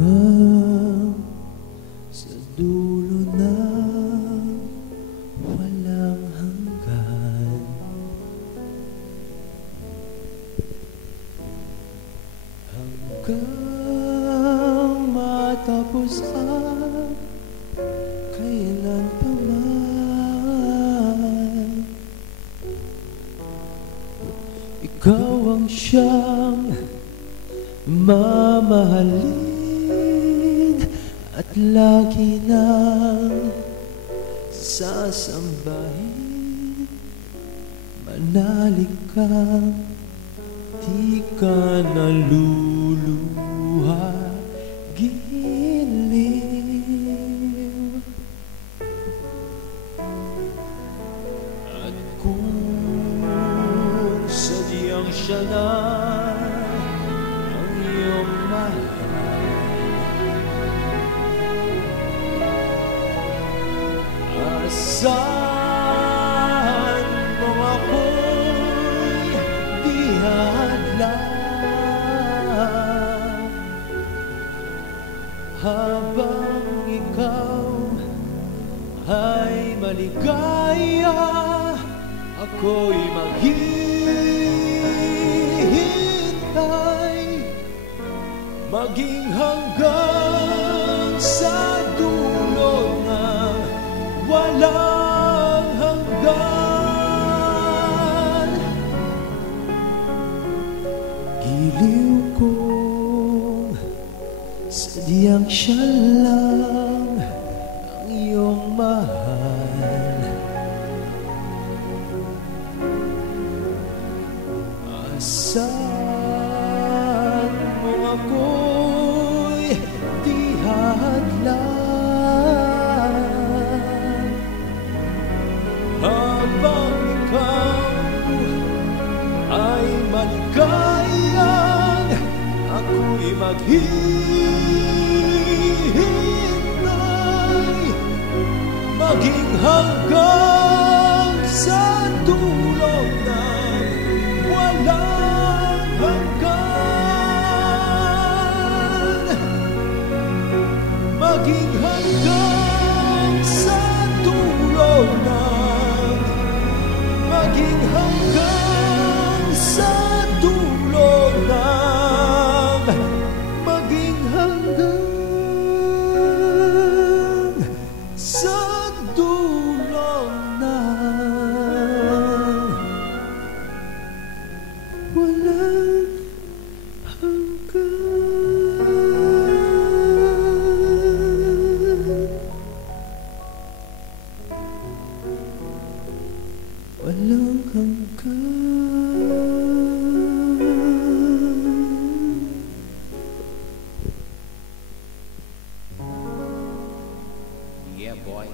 Hanggang walang hanggan. Ang kailan pa man? Ikaw ang siyang mamahalin at lagi nang sasambahin Manalig kang di ka naluluha Asan mo ako'y di hadlang Habang ikaw ay maligaya Ako'y maghihintay Maging hanggang sa dulo na walang Giliw kong sadyang siya lang ang iyong mahal. Asan Ako'y maghihintay Maging hanggang sa dulo ng walang hanggan. Maging hanggang sa dulo ng Yeah, boy.